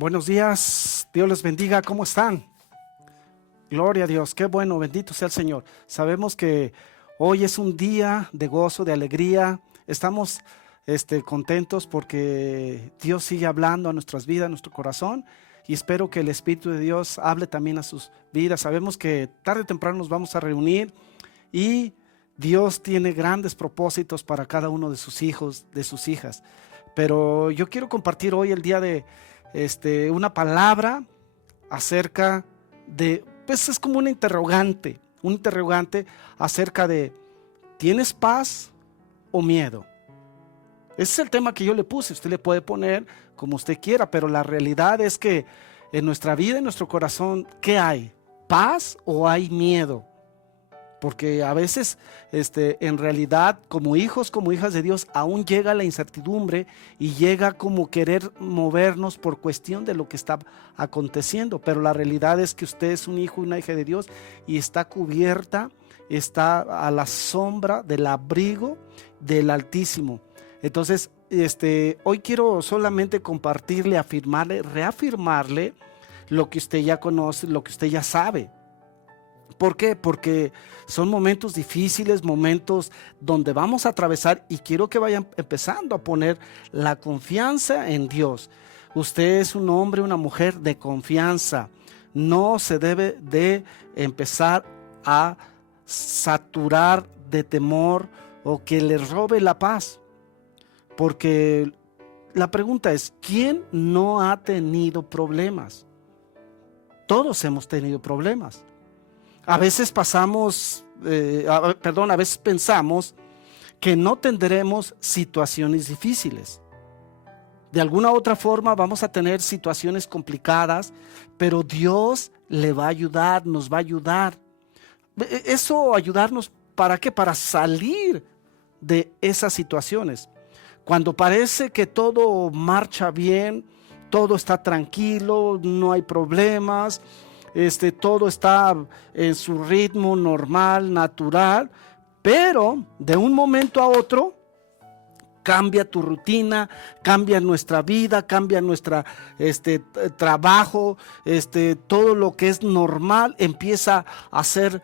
Buenos días, Dios les bendiga, ¿cómo están? Gloria a Dios, qué bueno, bendito sea el Señor. Sabemos que hoy es un día de gozo, de alegría. Estamos contentos porque Dios sigue hablando a nuestras vidas, a nuestro corazón, y espero que el Espíritu de Dios hable también a sus vidas. Sabemos que tarde o temprano nos vamos a reunir y Dios tiene grandes propósitos para cada uno de sus hijos, de sus hijas. Pero yo quiero compartir hoy el día de una palabra acerca de, pues es como un interrogante acerca de, ¿tienes paz o miedo? Ese es el tema que yo le puse. Usted le puede poner como usted quiera, pero la realidad es que en nuestra vida, en nuestro corazón, ¿qué hay? ¿Paz o hay miedo? Porque a veces en realidad como hijos, como hijas de Dios, aún llega la incertidumbre y llega como querer movernos por cuestión de lo que está aconteciendo. Pero la realidad es que usted es un hijo y una hija de Dios y está cubierta, está a la sombra del abrigo del Altísimo. Entonces, hoy quiero solamente compartirle, afirmarle, reafirmarle lo que usted ya conoce, lo que usted ya sabe. ¿Por qué? Porque son momentos difíciles, momentos donde vamos a atravesar, y quiero que vayan empezando a poner la confianza en Dios. Usted es un hombre, una mujer de confianza. No se debe de empezar a saturar de temor o que le robe la paz. Porque la pregunta es, ¿quién no ha tenido problemas? Todos hemos tenido problemas. A veces a veces pensamos que no tendremos situaciones difíciles. De alguna u otra forma vamos a tener situaciones complicadas, pero Dios le va a ayudar, nos va a ayudar. Eso ayudarnos, ¿para qué? Para salir de esas situaciones. Cuando parece que todo marcha bien, todo está tranquilo, no hay problemas, todo está en su ritmo normal, natural, pero de un momento a otro cambia tu rutina, cambia nuestra vida, cambia nuestro trabajo, todo lo que es normal empieza a ser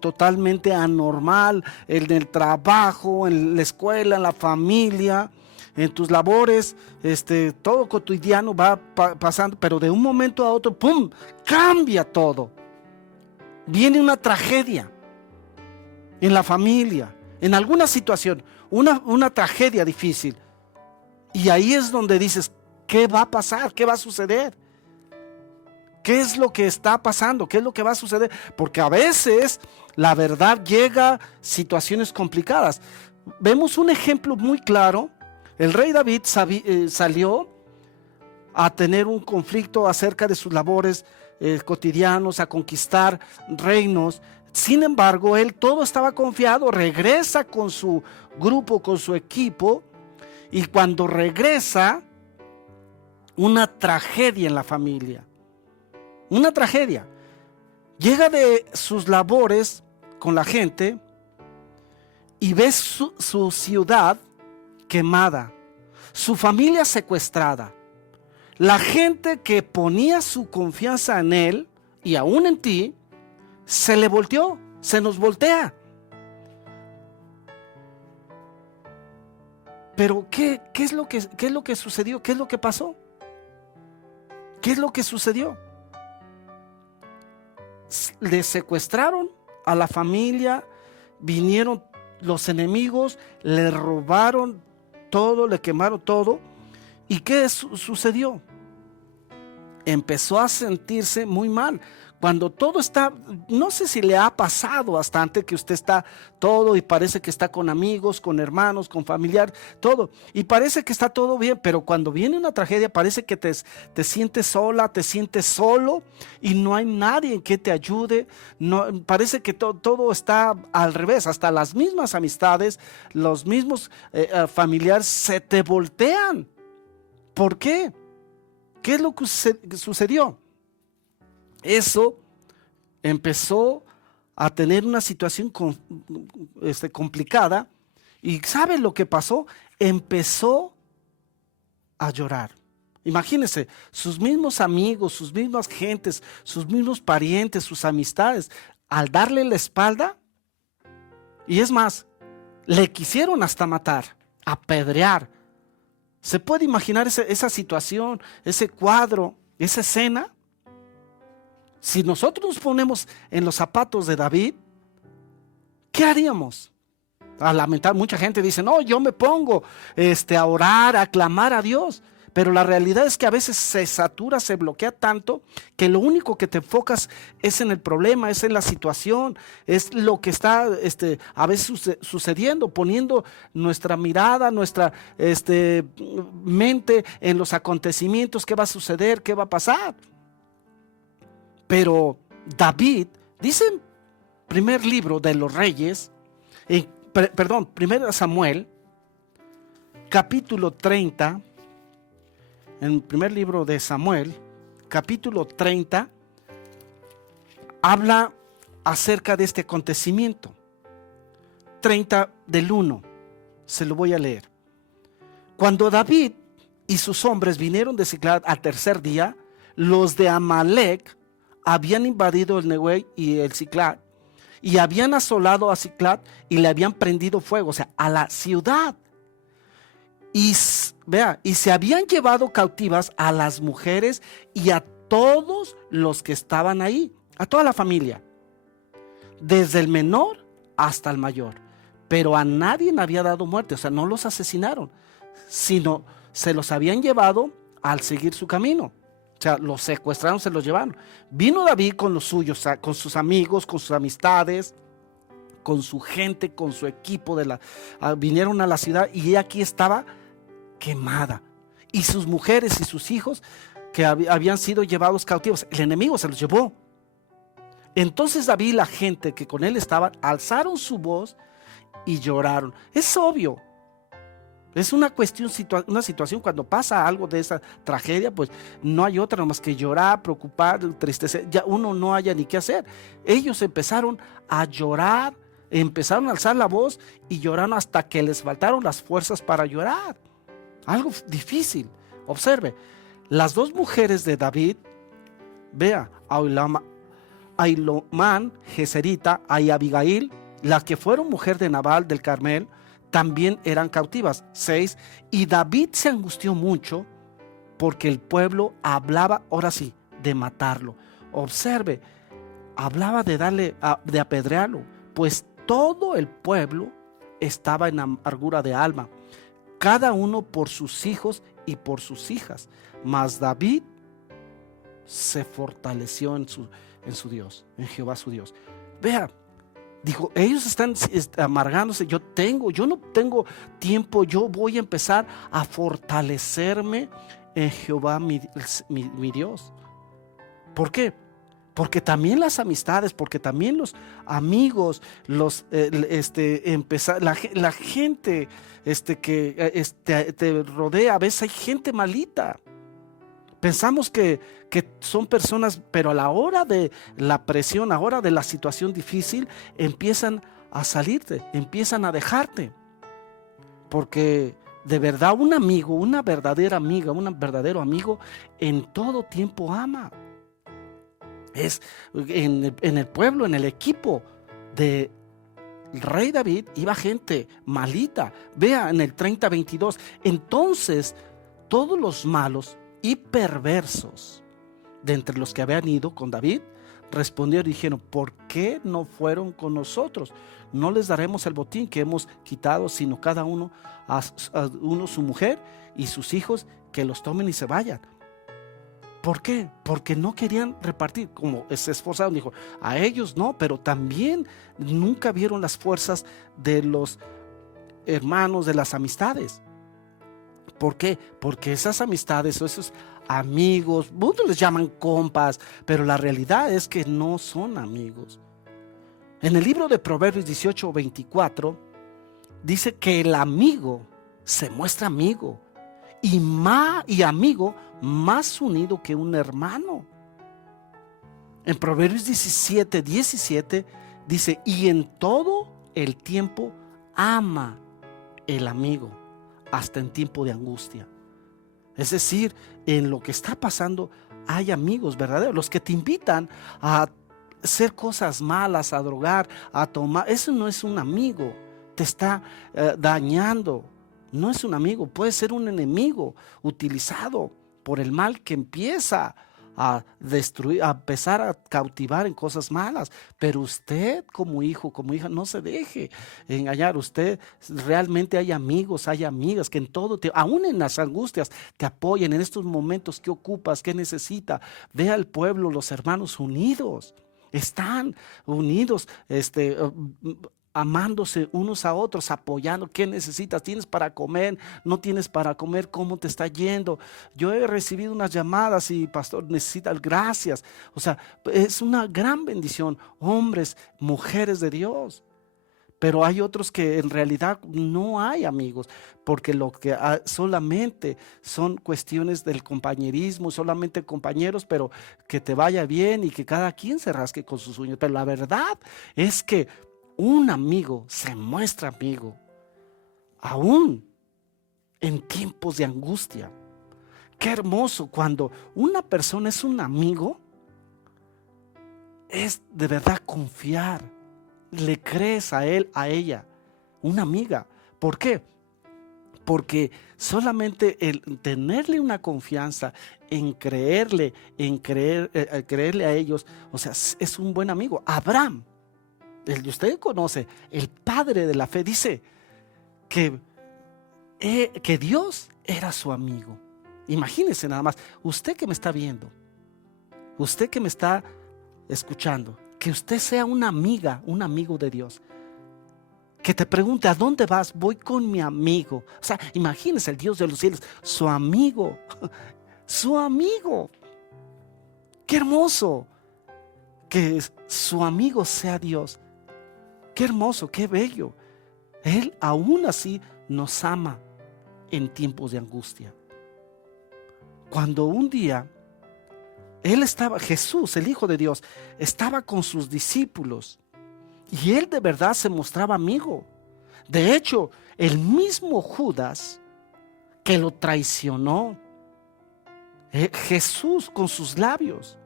totalmente anormal, en el trabajo, en la escuela, en la familia, en tus labores, todo cotidiano va pasando, pero de un momento a otro, ¡pum!, cambia todo. Viene una tragedia en la familia, en alguna situación, una tragedia difícil. Y ahí es donde dices, ¿qué va a pasar? ¿Qué va a suceder? ¿Qué es lo que está pasando? ¿Qué es lo que va a suceder? Porque a veces, la verdad, llega a situaciones complicadas. Vemos un ejemplo muy claro. El rey David salió a tener un conflicto acerca de sus labores cotidianos, a conquistar reinos. Sin embargo, él todo estaba confiado, regresa con su grupo, con su equipo, y cuando regresa, una tragedia en la familia. Una tragedia. Llega de sus labores con la gente y ve su ciudad quemada, su familia secuestrada. La gente que ponía su confianza en él y aún en ti, se le volteó, se nos voltea. Pero ¿qué es lo que sucedió? ¿Qué es lo que pasó? ¿Qué es lo que sucedió? Le secuestraron a la familia, vinieron los enemigos, le robaron todo, le quemaron todo. ¿Y qué sucedió? Empezó a sentirse muy mal. Cuando todo está, no sé si le ha pasado bastante que usted está todo y parece que está con amigos, con hermanos, con familiares, todo. Y parece que está todo bien, pero cuando viene una tragedia parece que te sientes sola, te sientes solo y no hay nadie que te ayude. No, parece que todo está al revés. Hasta las mismas amistades, los mismos familiares se te voltean. ¿Por qué? ¿Qué es lo que sucedió? Eso empezó a tener una situación complicada, y ¿sabe lo que pasó? Empezó a llorar, Imagínense, sus mismos amigos, sus mismas gentes, sus mismos parientes, sus amistades, al darle la espalda, y es más, le quisieron hasta matar, apedrear. ¿Se puede imaginar esa situación, ese cuadro, esa escena? Si nosotros nos ponemos en los zapatos de David, ¿qué haríamos? A lamentar, mucha gente dice, no, yo me pongo a orar, a clamar a Dios. Pero la realidad es que a veces se satura, se bloquea tanto que lo único que te enfocas es en el problema, es en la situación, es lo que está a veces sucediendo, poniendo nuestra mirada, nuestra mente en los acontecimientos, qué va a suceder, qué va a pasar. Pero David, dice en primer libro de los Reyes, primero Samuel, capítulo 30, en el primer libro de Samuel, capítulo 30, habla acerca de este acontecimiento. 30 del 1, se lo voy a leer. Cuando David y sus hombres vinieron de Ziklag al tercer día, los de Amalec habían invadido el Neguey y el Ziklag, y habían asolado a Ziklag y le habían prendido fuego, o sea, a la ciudad. Y se habían llevado cautivas a las mujeres y a todos los que estaban ahí, a toda la familia, desde el menor hasta el mayor. Pero a nadie le había dado muerte, o sea, no los asesinaron, sino se los habían llevado al seguir su camino. O sea, los secuestraron, se los llevaron. Vino David con los suyos, con sus amigos, con sus amistades, con su gente, con su equipo vinieron a la ciudad y aquí estaba quemada, y sus mujeres y sus hijos que habían sido llevados cautivos, el enemigo se los llevó. Entonces David y la gente que con él estaba alzaron su voz y lloraron. Es obvio, es una situación cuando pasa algo de esa tragedia, pues no hay otra más que llorar, preocupar, tristecer, ya uno no haya ni qué hacer. Ellos empezaron a llorar, empezaron a alzar la voz y lloraron hasta que les faltaron las fuerzas para llorar. Algo difícil. Observe, las dos mujeres de David, vea, Ailomán, Geserita, y Abigail, las que fueron mujer de Nabal del Carmel, también eran cautivas. 6. Y David se angustió mucho porque el pueblo hablaba, ahora sí, de matarlo. Observe, hablaba de apedrearlo, pues todo el pueblo estaba en amargura de alma, cada uno por sus hijos y por sus hijas. Mas David se fortaleció en su Dios, en Jehová su Dios. Vea, dijo, ellos están amargándose, yo no tengo tiempo, yo voy a empezar a fortalecerme en Jehová mi Dios. ¿Por qué? Porque también las amistades, porque también los amigos, la gente que te rodea, a veces hay gente malita. Pensamos que son personas, pero a la hora de la presión, a la hora de la situación difícil, empiezan a salirte, empiezan a dejarte. Porque de verdad un amigo, una verdadera amiga, un verdadero amigo en todo tiempo ama. Es en el pueblo, en el equipo de el rey David iba gente malita. Vea en el 30:22. Entonces todos los malos y perversos de entre los que habían ido con David respondieron y dijeron: ¿por qué no fueron con nosotros? No les daremos el botín que hemos quitado, sino cada uno a uno su mujer y sus hijos, que los tomen y se vayan. ¿Por qué? Porque no querían repartir, como se esforzaron. Dijo, a ellos no, pero también nunca vieron las fuerzas de los hermanos, de las amistades. ¿Por qué? Porque esas amistades o esos amigos, muchos les llaman compas, pero la realidad es que no son amigos. En el libro de Proverbios 18:24 dice que el amigo se muestra amigo y amigo más unido que un hermano. En Proverbios 17:17 dice: y en todo el tiempo ama el amigo, hasta en tiempo de angustia. Es decir, en lo que está pasando hay amigos verdaderos, los que te invitan a hacer cosas malas, a drogar, a tomar. Eso no es un amigo, te está dañando. No es un amigo, puede ser un enemigo utilizado por el mal que empieza a destruir, a empezar a cautivar en cosas malas. Pero usted como hijo, como hija, no se deje engañar. Usted realmente hay amigos, hay amigas que en todo, aún en las angustias, te apoyen en estos momentos que ocupas, que necesita. Ve al pueblo, los hermanos unidos. Están unidos, amándose unos a otros, apoyando. ¿Qué necesitas? ¿Tienes para comer? ¿No tienes para comer? ¿Cómo te está yendo? Yo he recibido unas llamadas y pastor, necesitas, gracias. O sea, es una gran bendición, hombres, mujeres de Dios. Pero hay otros que en realidad no hay amigos, porque lo que solamente son cuestiones del compañerismo, solamente compañeros, pero que te vaya bien y que cada quien se rasque con sus uñas. Pero la verdad es que un amigo se muestra amigo, aún en tiempos de angustia. Qué hermoso cuando una persona es un amigo, es de verdad confiar. Le crees a él, a ella, una amiga. ¿Por qué? Porque solamente el tenerle una confianza en creerle, creerle a ellos, o sea, es un buen amigo. Abraham, el que usted conoce, el padre de la fe, dice que Dios era su amigo. Imagínese nada más, usted que me está viendo, usted que me está escuchando, que usted sea una amiga, un amigo de Dios, que te pregunte, ¿a dónde vas? Voy con mi amigo. O sea, imagínese el Dios de los cielos, su amigo, su amigo. Qué hermoso que su amigo sea Dios. Qué hermoso, qué bello. Él aún así nos ama en tiempos de angustia. Cuando un día Jesús, el Hijo de Dios, estaba con sus discípulos y él de verdad se mostraba amigo. De hecho, el mismo Judas que lo traicionó, Jesús con sus labios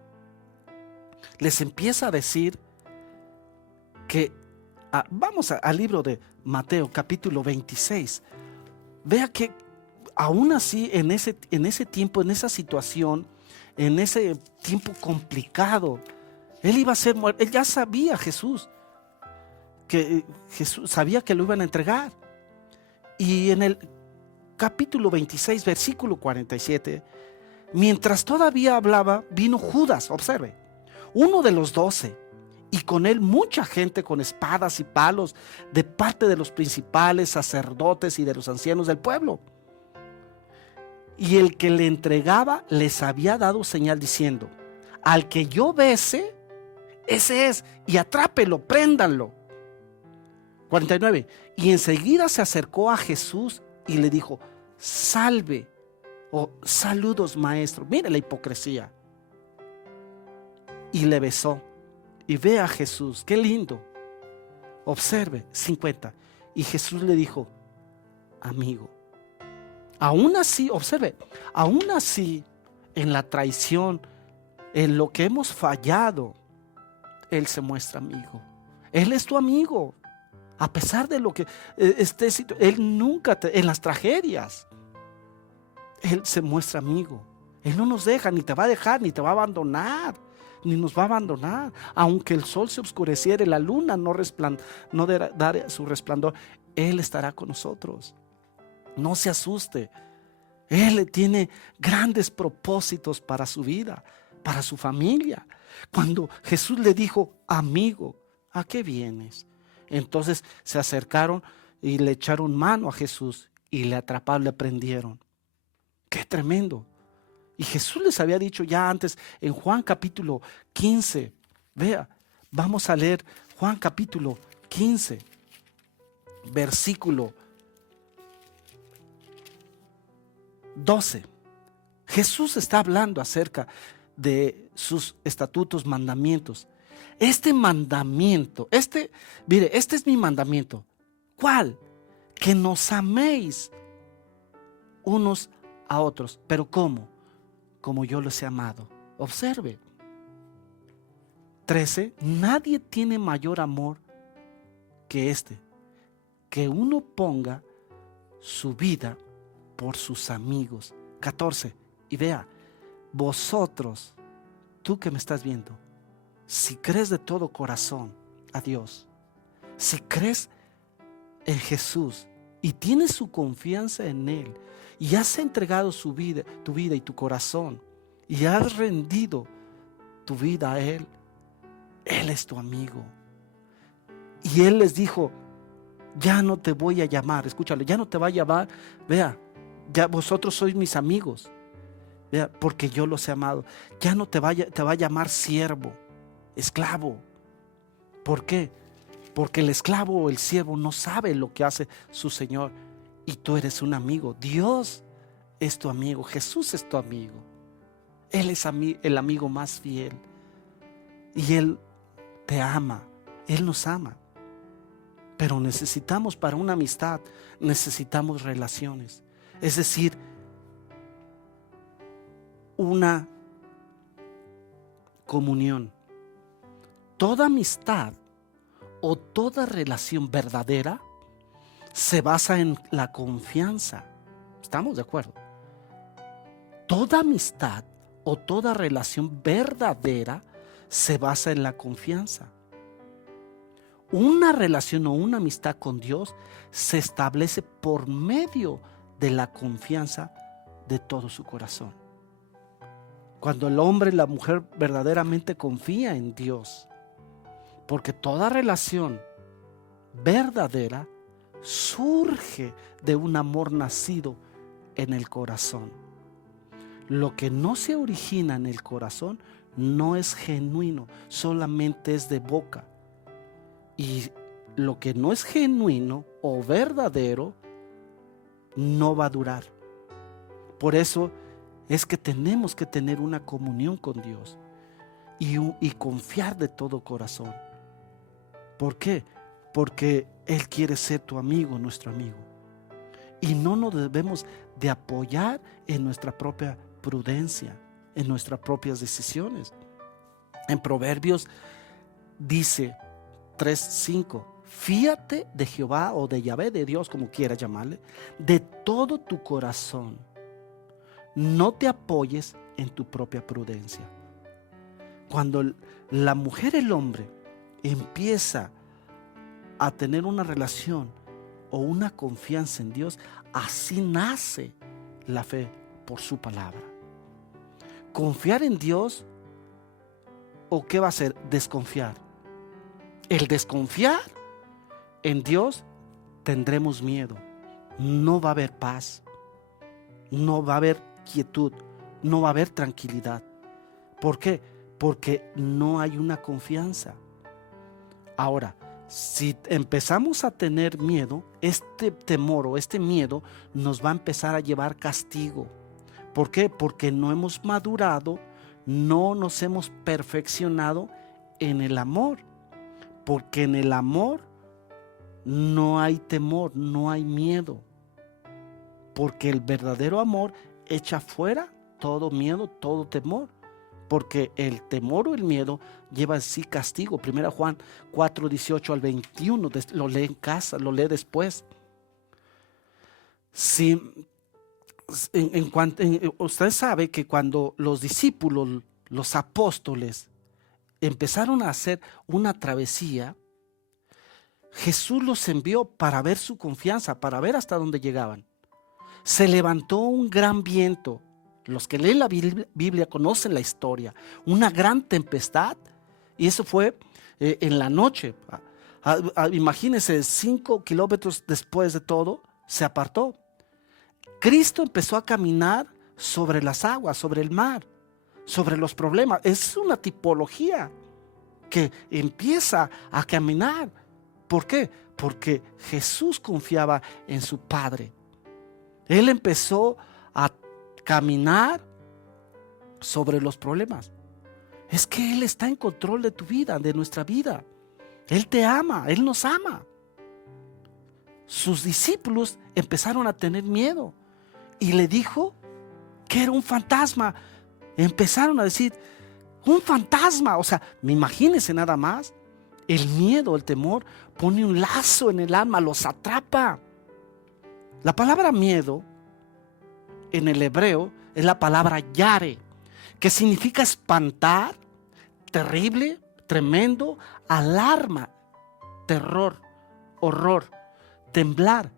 les empieza a decir que, vamos al libro de Mateo capítulo 26, vea que aún así en ese tiempo, en esa situación, en ese tiempo complicado, él iba a ser muerto. Él ya sabía, Jesús sabía que lo iban a entregar. Y en el capítulo 26 versículo 47, mientras todavía hablaba, vino Judas, observe, uno de los 12, y con él mucha gente con espadas y palos de parte de los principales sacerdotes y de los ancianos del pueblo. Y el que le entregaba les había dado señal diciendo, al que yo bese, ese es, y atrápelo, préndanlo. 49. Y enseguida se acercó a Jesús y le dijo, salve, o saludos maestro. Mire la hipocresía. Y le besó. Y ve a Jesús, qué lindo. Observe, 50. Y Jesús le dijo, amigo. Aún así, observe, aún así, en la traición, en lo que hemos fallado, Él se muestra amigo. Él es tu amigo. A pesar de lo que Él nunca, en las tragedias, Él se muestra amigo. Él no nos deja, ni te va a dejar, ni te va a abandonar, ni nos va a abandonar. Aunque el sol se oscureciere, la luna no dará su resplandor, Él estará con nosotros. No se asuste. Él tiene grandes propósitos para su vida, para su familia. Cuando Jesús le dijo, amigo, ¿a qué vienes? Entonces se acercaron y le echaron mano a Jesús y le atraparon, le prendieron. ¡Qué tremendo! Y Jesús les había dicho ya antes en Juan capítulo 15. Vea, vamos a leer Juan capítulo 15, versículo 12. Jesús está hablando acerca de sus estatutos, mandamientos. Este mandamiento, mire, este es mi mandamiento. ¿Cuál? Que nos améis unos a otros. ¿Pero cómo? como yo los he amado. Observe. 13. Nadie tiene mayor amor que este, que uno ponga su vida por sus amigos. 14. Y vea, vosotros, tú que me estás viendo, si crees de todo corazón a Dios, si crees en Jesús y tienes su confianza en Él y has entregado tu vida y tu corazón y has rendido tu vida a Él, Él es tu amigo. Y Él les dijo, ya no te voy a llamar, escúchale, ya no te va a llamar, vea, ya vosotros sois mis amigos, vea, porque yo los he amado. Ya no te va a llamar siervo, esclavo. ¿Por qué? Porque el esclavo o el siervo no sabe lo que hace su Señor y tú eres un amigo. Dios es tu amigo, Jesús es tu amigo. Él es el amigo más fiel y Él te ama, Él nos ama. Pero necesitamos, para una amistad, necesitamos relaciones. Es decir, una comunión. Toda amistad o toda relación verdadera se basa en la confianza. ¿Estamos de acuerdo? Toda amistad o toda relación verdadera se basa en la confianza. Una relación o una amistad con Dios se establece por medio de la confianza de todo su corazón. Cuando el hombre y la mujer verdaderamente confía en Dios, porque toda relación verdadera surge de un amor nacido en el corazón. Lo que no se origina en el corazón no es genuino, solamente es de boca. Y lo que no es genuino o verdadero no va a durar. Por eso es que tenemos que tener una comunión con Dios y confiar de todo corazón. ¿Por qué? Porque Él quiere ser tu amigo, nuestro amigo. Y no nos debemos de apoyar en nuestra propia prudencia, en nuestras propias decisiones. En Proverbios dice 3:5, fíate de Jehová o de Yahvé, de Dios, como quieras llamarle, de todo tu corazón. No te apoyes en tu propia prudencia. Cuando la mujer y el hombre empieza a tener una relación o una confianza en Dios, así nace la fe por su palabra. Confiar en Dios, ¿o qué va a hacer? Desconfiar. El desconfiar en Dios, tendremos miedo. No va a haber paz, no va a haber quietud, no va a haber tranquilidad. ¿Por qué? Porque no hay una confianza. Ahora, si empezamos a tener miedo, este temor o este miedo nos va a empezar a llevar castigo. ¿Por qué? Porque no hemos madurado, no nos hemos perfeccionado en el amor. Porque en el amor no hay temor, no hay miedo. Porque el verdadero amor echa fuera todo miedo, todo temor. Porque el temor o el miedo lleva en sí castigo. 1 Juan 4:18 al 21, lo lee en casa, lo lee después. Si, usted sabe que cuando los discípulos, los apóstoles, empezaron a hacer una travesía, Jesús los envió para ver su confianza, para ver hasta dónde llegaban. Se levantó un gran viento. Los que leen la Biblia conocen la historia. Una gran tempestad, y eso fue en la noche. Imagínense, 5 kilómetros después de todo, se apartó. Cristo empezó a caminar sobre las aguas, sobre el mar, sobre los problemas. Es una tipología que empieza a caminar. ¿Por qué? Porque Jesús confiaba en su Padre. Él empezó a caminar sobre los problemas. Es que Él está en control de tu vida, de nuestra vida. Él te ama, Él nos ama. Sus discípulos empezaron a tener miedo y le dijo que era un fantasma. empezaron a decir, un fantasma. O sea, imagínense nada más. El miedo, el temor, pone un lazo en el alma, los atrapa. La palabra miedo en el hebreo es la palabra yare, que significa espantar, terrible, tremendo, alarma, terror, horror, temblar,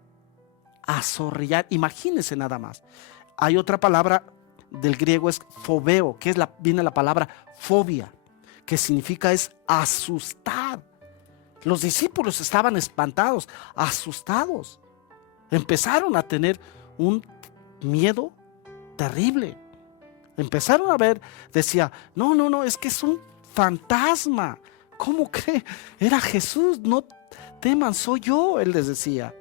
azorrillar. Imagínense nada más. Hay otra palabra del griego, es fobeo, que viene la palabra fobia, que significa es asustar. Los discípulos estaban espantados, asustados. Empezaron a tener un miedo terrible. Empezaron a ver, decía, no, es que es un fantasma. ¿Cómo cree? Era Jesús, no teman, soy yo, él les decía.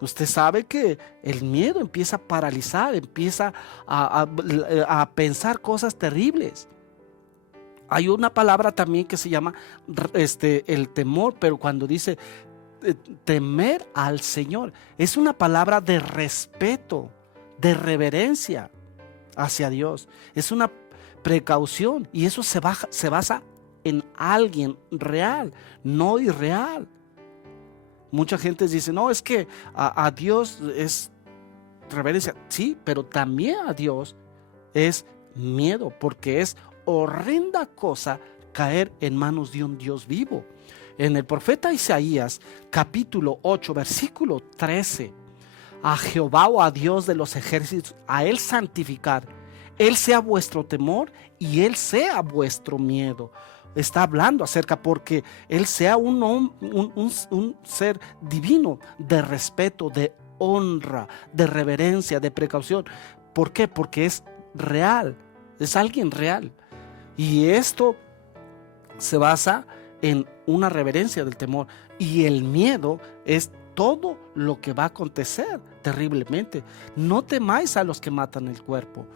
Usted sabe que el miedo empieza a paralizar, empieza a pensar cosas terribles. Hay una palabra también que se llama el temor, pero cuando dice temer al Señor, es una palabra de respeto, de reverencia hacia Dios. Es una precaución y eso se basa en alguien real, no irreal. Mucha gente dice, no, es que a Dios es reverencia. Sí, pero también a Dios es miedo, porque es horrenda cosa caer en manos de un Dios vivo. En el profeta Isaías, capítulo 8, versículo 13, a Jehová o a Dios de los ejércitos, a Él santificar, Él sea vuestro temor y Él sea vuestro miedo. Está hablando acerca porque Él sea un ser divino de respeto, de honra, de reverencia, de precaución. ¿Por qué? Porque es real, es alguien real. Y esto se basa en una reverencia del temor. Y el miedo es todo lo que va a acontecer terriblemente. No temáis a los que matan el cuerpo,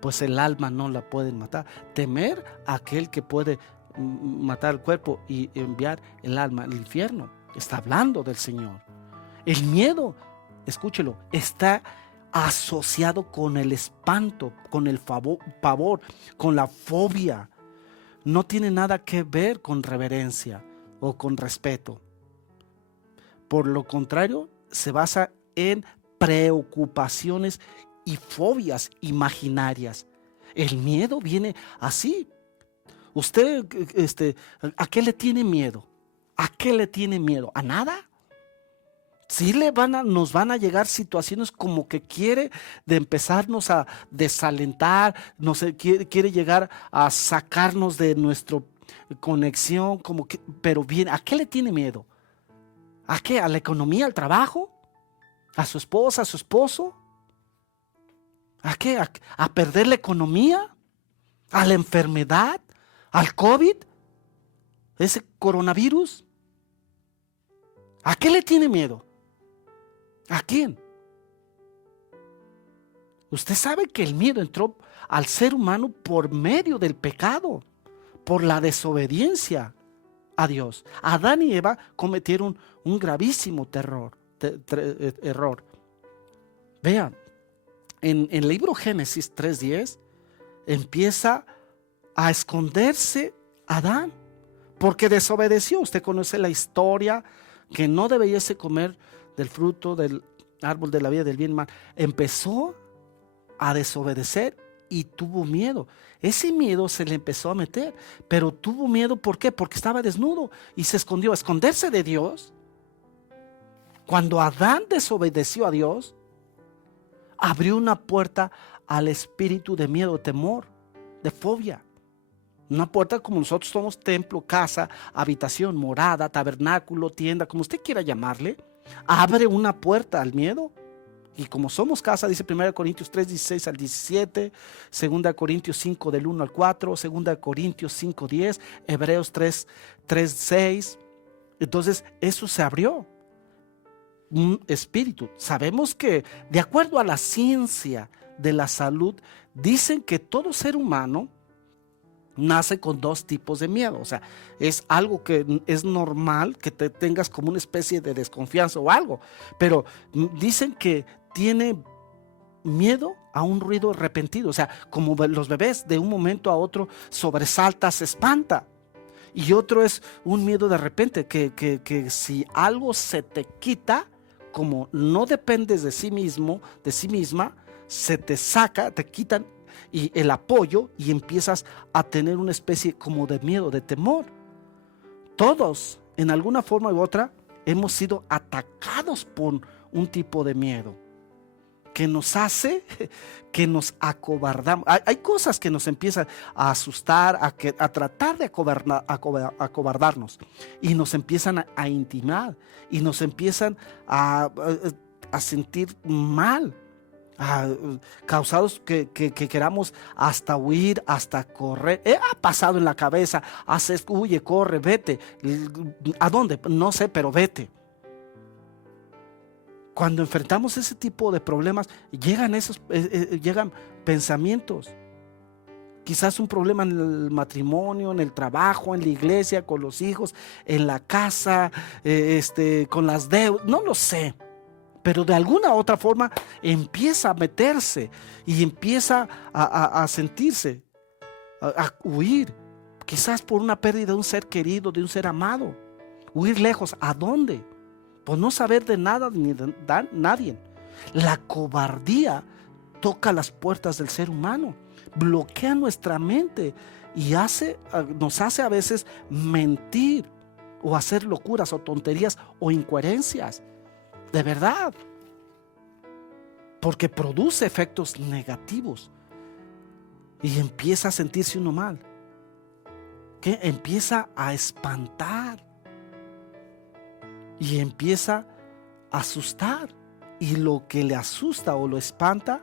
pues el alma no la pueden matar. Temer a aquel que puede matar el cuerpo y enviar el alma al infierno. Está hablando del Señor. El miedo, escúchelo, está asociado con el espanto, con el pavor, con la fobia. No tiene nada que ver con reverencia o con respeto. Por lo contrario, se basa en preocupaciones y fobias imaginarias. El miedo viene así. Usted, ¿a qué le tiene miedo? ¿A qué le tiene miedo? ¿A nada? Sí nos van a llegar situaciones como que quiere de empezarnos a desalentar, quiere llegar a sacarnos de nuestra conexión, pero bien, ¿a qué le tiene miedo? ¿A qué? ¿A la economía, al trabajo? ¿A su esposa, a su esposo? ¿A qué? ¿A perder la economía? ¿A la enfermedad? ¿Al COVID? ¿Ese coronavirus? ¿A qué le tiene miedo? ¿A quién? Usted sabe que el miedo entró al ser humano por medio del pecado, por la desobediencia a Dios. Adán y Eva cometieron un gravísimo error. Vean, en el libro Génesis 3:10 empieza a esconderse Adán porque desobedeció. Usted conoce la historia, que no debiese comer del fruto del árbol de la vida del bien y mal. Empezó a desobedecer y tuvo miedo. Ese miedo se le empezó a meter, pero tuvo miedo, ¿por qué? Porque estaba desnudo y se escondió. Esconderse de Dios. Cuando Adán desobedeció a Dios, abrió una puerta al espíritu de miedo, de temor, de fobia. Una puerta como nosotros somos: templo, casa, habitación, morada, tabernáculo, tienda, como usted quiera llamarle. Abre una puerta al miedo. Y como somos casa, dice 1 Corintios 3:16 al 17, 2 Corintios 5 del 1 al 4, 2 Corintios 5:10, Hebreos 3:6. Entonces eso se abrió. Un espíritu. Sabemos que de acuerdo a la ciencia de la salud, dicen que todo ser humano nace con dos tipos de miedo. O sea, es algo que es normal que te tengas como una especie de desconfianza o algo, pero dicen que tiene miedo a un ruido repentino. O sea, como los bebés, de un momento a otro sobresalta, se espanta. Y otro es un miedo de repente, que si algo se te quita, como no dependes de sí mismo, de sí misma, se te saca, te quitan y el apoyo, y empiezas a tener una especie como de miedo, de temor. Todos, en alguna forma u otra, hemos sido atacados por un tipo de miedo que nos hace que nos acobardamos. Hay cosas que nos empiezan a asustar, a tratar de acobardarnos, y nos empiezan a intimar, y nos empiezan a sentir mal, causados que queramos hasta huir, hasta correr. Ha pasado en la cabeza, haces, huye, corre, vete. ¿A dónde? No sé, pero vete. Cuando enfrentamos ese tipo de problemas, llegan pensamientos. Quizás un problema en el matrimonio, en el trabajo, en la iglesia, con los hijos, en la casa, con las deudas, no lo sé. Pero de alguna u otra forma empieza a meterse y empieza a sentirse, a huir. Quizás por una pérdida de un ser querido, de un ser amado. Huir lejos. ¿A dónde? Por no saber de nada ni de nadie. La cobardía toca las puertas del ser humano, bloquea nuestra mente y nos hace a veces mentir o hacer locuras o tonterías o incoherencias. De verdad. Porque produce efectos negativos y empieza a sentirse uno mal. ¿Qué? Empieza a espantar. Y empieza a asustar. Y lo que le asusta o lo espanta,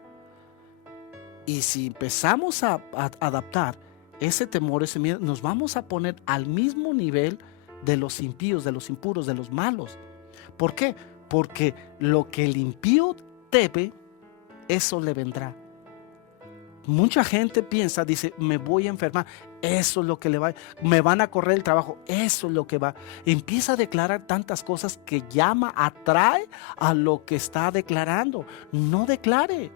y si empezamos a adaptar ese temor, ese miedo, nos vamos a poner al mismo nivel de los impíos, de los impuros, de los malos. ¿Por qué? Porque lo que el impío teme, eso le vendrá. Mucha gente piensa, dice, me voy a enfermar, eso es lo que le va, me van a correr el trabajo, eso es lo que va. Empieza a declarar tantas cosas que atrae a lo que está declarando. No declare,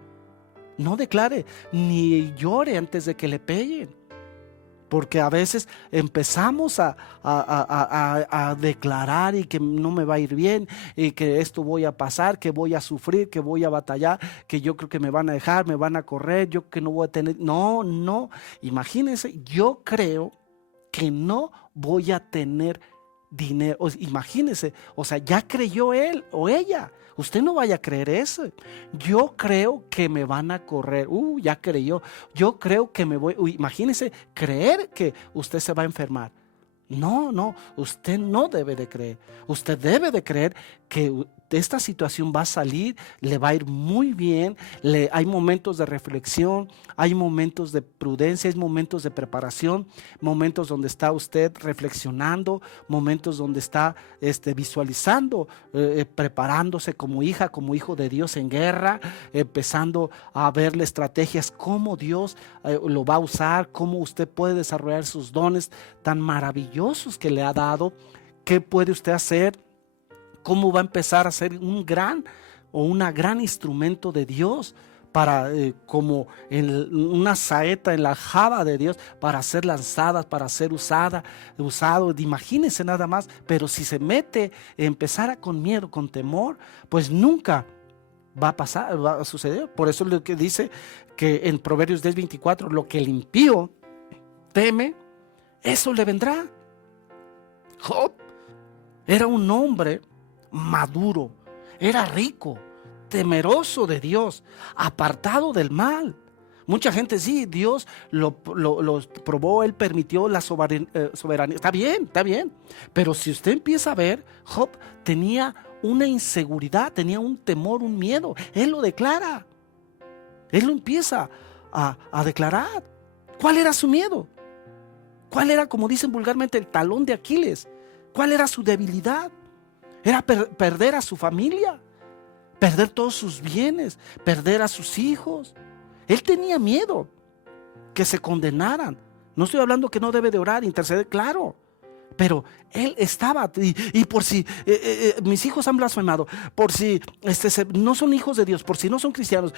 ni llore antes de que le peguen. Porque a veces empezamos a declarar y que no me va a ir bien, y que esto voy a pasar, que voy a sufrir, que voy a batallar, que yo creo que me van a dejar, me van a correr, yo que no voy a tener. No, imagínense, yo creo que no voy a tener dinero. Imagínense, o sea, ya creyó él o ella. Usted no vaya a creer eso. Yo creo que me van a correr. Ya creyó. Yo creo que me voy. Imagínese creer que usted se va a enfermar. No, usted no debe de creer. Usted debe de creer que esta situación va a salir, le va a ir muy bien. Hay momentos de reflexión, hay momentos de prudencia, hay momentos de preparación, momentos donde está usted reflexionando, momentos donde está visualizando, preparándose como hija, como hijo de Dios en guerra, empezando a verle estrategias, cómo Dios lo va a usar, cómo usted puede desarrollar sus dones tan maravillosos que le ha dado. ¿Qué puede usted hacer? ¿Cómo va a empezar a ser un gran o una gran instrumento de Dios para como una saeta en la java de Dios para ser lanzada, para ser usado? Imagínense nada más. Pero si se mete, empezara con miedo, con temor, pues nunca va a suceder. Por eso es lo que dice que en Proverbios 10:24, lo que el impío teme, eso le vendrá. Job era un hombre maduro, era rico, temeroso de Dios, apartado del mal. Mucha gente, sí, Dios lo probó, él permitió la soberanía. Está bien. Pero si usted empieza a ver, Job tenía una inseguridad, tenía un temor, un miedo. Él lo declara. Él lo empieza a declarar. ¿Cuál era su miedo? ¿Cuál era, como dicen vulgarmente, el talón de Aquiles? ¿Cuál era su debilidad? Era perder a su familia, perder todos sus bienes, perder a sus hijos. Él tenía miedo que se condenaran. No estoy hablando que no debe de orar, interceder, claro, Pero él estaba, y por si mis hijos han blasfemado, por si no son hijos de Dios, por si no son cristianos,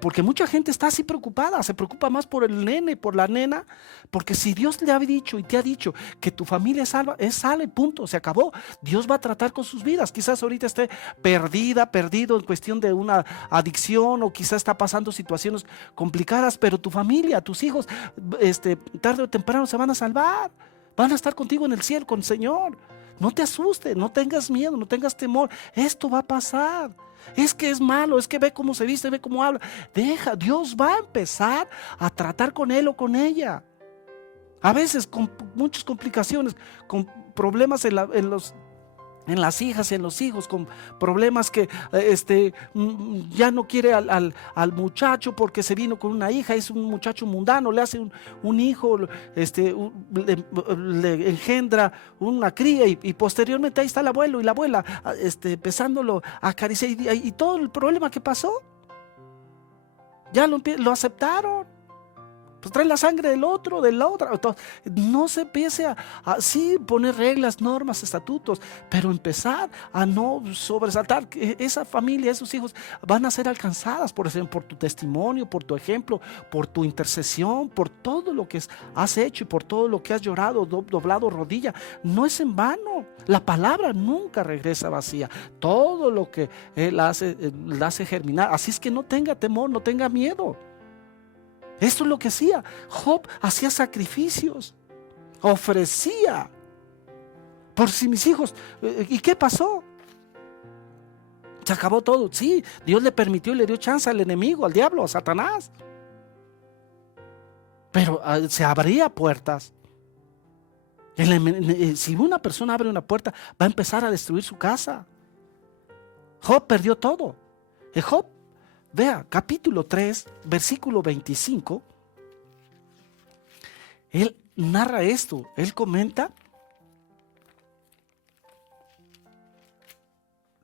porque mucha gente está así preocupada, se preocupa más por el nene, por la nena, porque si Dios le ha dicho y te ha dicho que tu familia es salva, punto, se acabó. Dios va a tratar con sus vidas. Quizás ahorita esté perdido en cuestión de una adicción, o quizás está pasando situaciones complicadas, pero tu familia, tus hijos, tarde o temprano se van a salvar. Van a estar contigo en el cielo con el Señor. No te asustes, no tengas miedo, no tengas temor. Esto va a pasar. Es que es malo, es que ve cómo se viste, ve cómo habla. Dios va a empezar a tratar con él o con ella. A veces con muchas complicaciones, con problemas en las hijas y en los hijos, con problemas que ya no quiere al muchacho porque se vino con una hija, es un muchacho mundano, le hace un hijo, le engendra una cría, y posteriormente ahí está el abuelo y la abuela empezándolo a acariciar, y todo el problema que pasó, ya lo aceptaron. Pues trae la sangre del otro, de la otra. Entonces, no se empiece a sí poner reglas, normas, estatutos, pero empezar a no sobresaltar. Que esa familia, esos hijos van a ser alcanzadas por tu testimonio, por tu ejemplo, por tu intercesión, por todo lo que has hecho y por todo lo que has llorado, doblado rodilla. No es en vano. La palabra nunca regresa vacía. Todo lo que Él hace, la hace germinar. Así es que no tenga temor, no tenga miedo. Esto es lo que hacía. Job hacía sacrificios, ofrecía por si mis hijos. ¿Y qué pasó? Se acabó todo. Sí, Dios le permitió y le dio chance al enemigo, al diablo, a Satanás. Pero se abría puertas. Si una persona abre una puerta, va a empezar a destruir su casa. Job perdió todo. Job, vea, capítulo 3, versículo 25. Él narra esto. Él comenta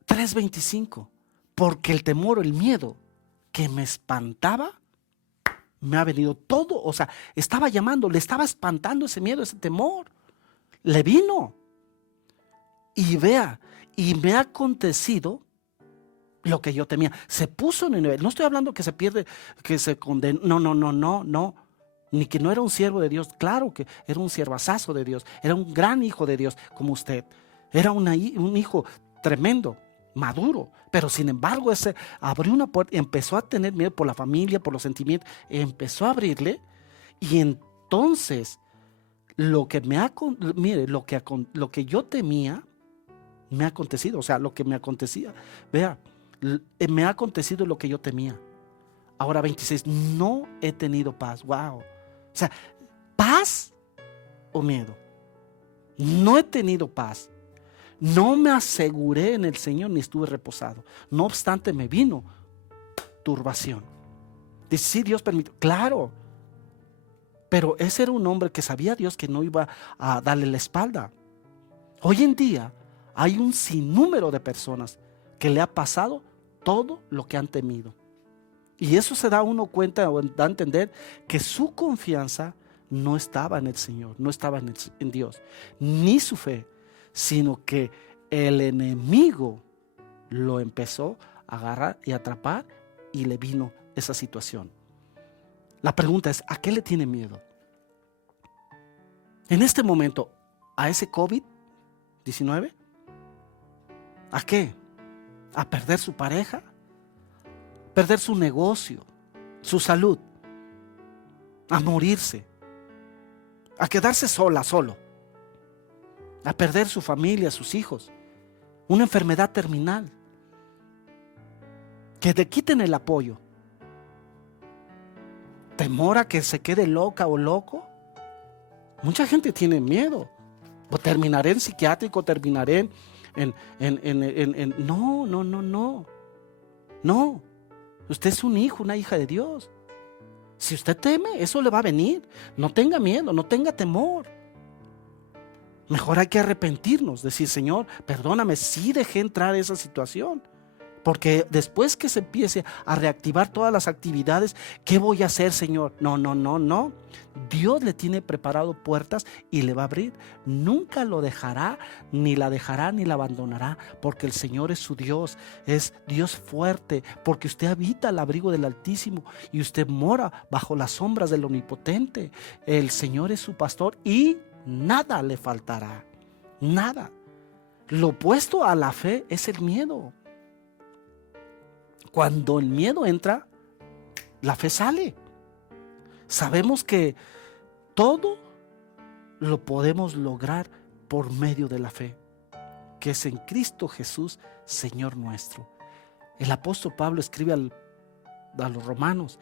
3:25. Porque el temor, el miedo que me espantaba, me ha venido todo. O sea, estaba llamando, le estaba espantando ese miedo, ese temor. Le vino. Y vea, y me ha acontecido lo que yo temía. Se puso en el nivel. No estoy hablando que se pierde, que se condena. No. Ni que no era un siervo de Dios. Claro que era un siervazazo de Dios. Era un gran hijo de Dios como usted. Era un hijo tremendo, maduro. Pero sin embargo ese abrió una puerta, empezó a tener miedo por la familia, por los sentimientos. Empezó a abrirle. Y entonces lo que lo que yo temía me ha acontecido. O sea, lo que me acontecía. Vea, me ha acontecido lo que yo temía. Ahora 26, no he tenido paz. Wow. O sea, paz o miedo. No he tenido paz. No me aseguré en el Señor ni estuve reposado. No obstante me vino turbación. Dice, sí, Dios permitió. Claro. Pero ese era un hombre que sabía Dios que no iba a darle la espalda. Hoy en día hay un sinnúmero de personas que le ha pasado todo lo que han temido. Y eso se da uno cuenta o da a entender que su confianza no estaba en el Señor, no estaba en Dios, ni su fe, sino que el enemigo lo empezó a agarrar y atrapar y le vino esa situación. La pregunta es, ¿a qué le tiene miedo? En este momento, ¿a ese COVID-19? ¿A qué? ¿A perder su pareja? ¿Perder su negocio? ¿Su salud? ¿A morirse? ¿A quedarse solo? ¿A perder su familia, sus hijos? ¿Una enfermedad terminal? ¿Que le quiten el apoyo? ¿Temor a que se quede loca o loco? Mucha gente tiene miedo. O terminaré en psiquiátrico, terminaré No. Usted es un hijo, una hija de Dios. Si usted teme, eso le va a venir. No tenga miedo, no tenga temor. Mejor hay que arrepentirnos, decir, Señor, perdóname, sí dejé entrar esa situación. Porque después que se empiece a reactivar todas las actividades, ¿qué voy a hacer, Señor? No, no, no, no. Dios le tiene preparado puertas y le va a abrir. Nunca lo dejará, ni la abandonará, porque el Señor es su Dios, es Dios fuerte, porque usted habita al abrigo del Altísimo y usted mora bajo las sombras del Omnipotente. El Señor es su pastor y nada le faltará, nada. Lo opuesto a la fe es el miedo. Cuando el miedo entra, la fe sale. Sabemos que todo lo podemos lograr por medio de la fe, que es en Cristo Jesús, Señor nuestro. El apóstol Pablo escribe a los romanos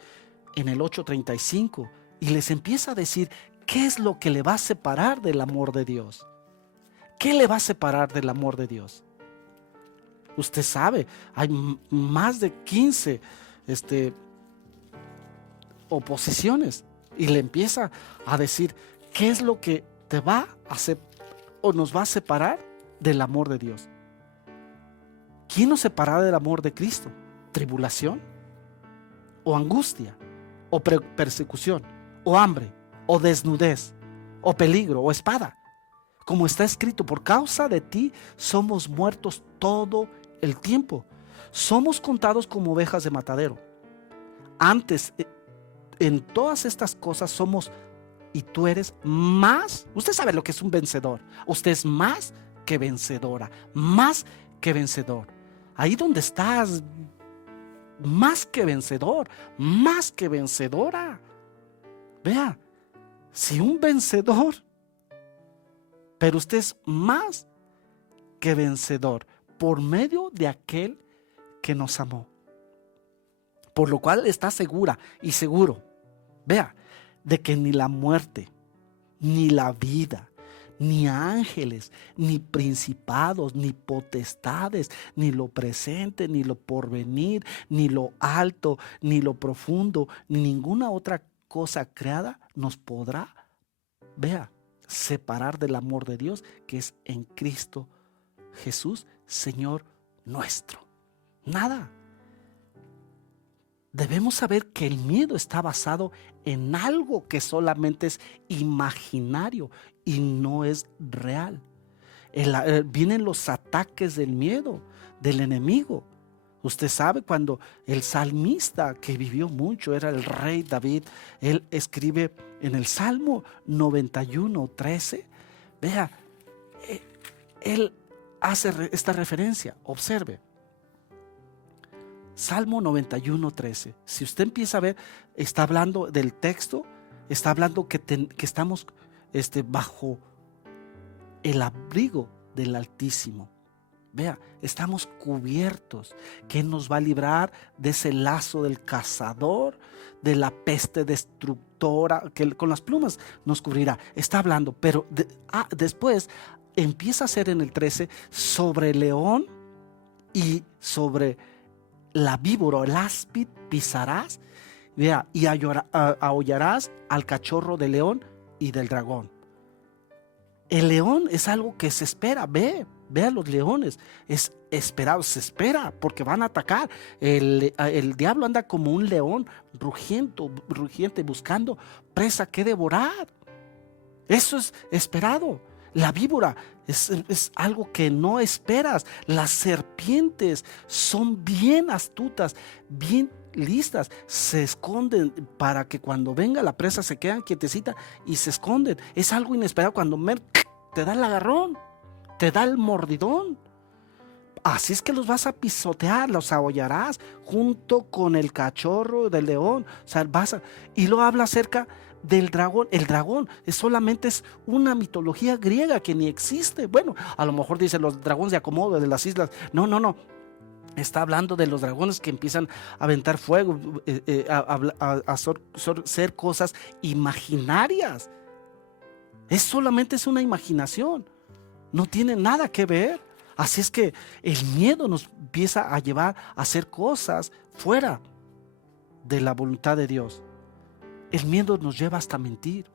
en el 8:35 y les empieza a decir qué es lo que le va a separar del amor de Dios. ¿Qué le va a separar del amor de Dios? Usted sabe, hay más de 15 oposiciones y le empieza a decir qué es lo que te va a hacer o nos va a separar del amor de Dios. ¿Quién nos separará del amor de Cristo? ¿Tribulación? ¿O angustia? ¿O persecución? ¿O hambre? ¿O desnudez? ¿O peligro? ¿O espada? Como está escrito, por causa de ti somos muertos todo el tiempo. Somos contados como ovejas de matadero. Antes, en todas estas cosas somos, y tú eres más. Usted sabe lo que es un vencedor. Usted es más que vencedora, más que vencedor. Ahí donde estás, más que vencedor, más que vencedora. Vea, si un vencedor, pero usted es más que vencedor por medio de aquel que nos amó. Por lo cual está segura y seguro, vea, de que ni la muerte, ni la vida, ni ángeles, ni principados, ni potestades, ni lo presente, ni lo porvenir, ni lo alto, ni lo profundo, ni ninguna otra cosa creada nos podrá, vea, separar del amor de Dios que es en Cristo Jesús, Señor nuestro. Nada. Debemos saber que el miedo está basado en algo que solamente es imaginario y no es real. Vienen los ataques del miedo, del enemigo. Usted sabe, cuando el salmista, que vivió mucho, era el rey David, él escribe en el Salmo 91:13, vea, él hace esta referencia, observe. Salmo 91:13. Si usted empieza a ver, está hablando del texto, está hablando que estamos bajo el abrigo del Altísimo. Vea, estamos cubiertos. ¿Quién nos va a librar de ese lazo del cazador, de la peste destructora, que con las plumas nos cubrirá? Está hablando, pero después empieza a ser en el 13 sobre el león y sobre la víbora, el áspid pisarás, vea, y ahollarás al cachorro del león y del dragón. El león es algo que se espera. Ve a los leones, es esperado, se espera porque van a atacar. El diablo anda como un león rugiente, buscando presa que devorar. Eso es esperado. La víbora es algo que no esperas. Las serpientes son bien astutas, bien listas. Se esconden para que cuando venga la presa se quedan quietecitas y se esconden. Es algo inesperado cuando te da el agarrón, te da el mordidón. Así es que los vas a pisotear, los ahollarás junto con el cachorro del león. O sea, y lo habla acerca del dragón. El dragón solamente es una mitología griega que ni existe. Bueno, a lo mejor dicen los dragones de Acomodo de las islas. No. Está hablando de los dragones que empiezan a aventar fuego, a ser cosas imaginarias. Solamente es una imaginación. No tiene nada que ver. Así es que el miedo nos empieza a llevar a hacer cosas fuera de la voluntad de Dios. El miedo nos lleva hasta mentir.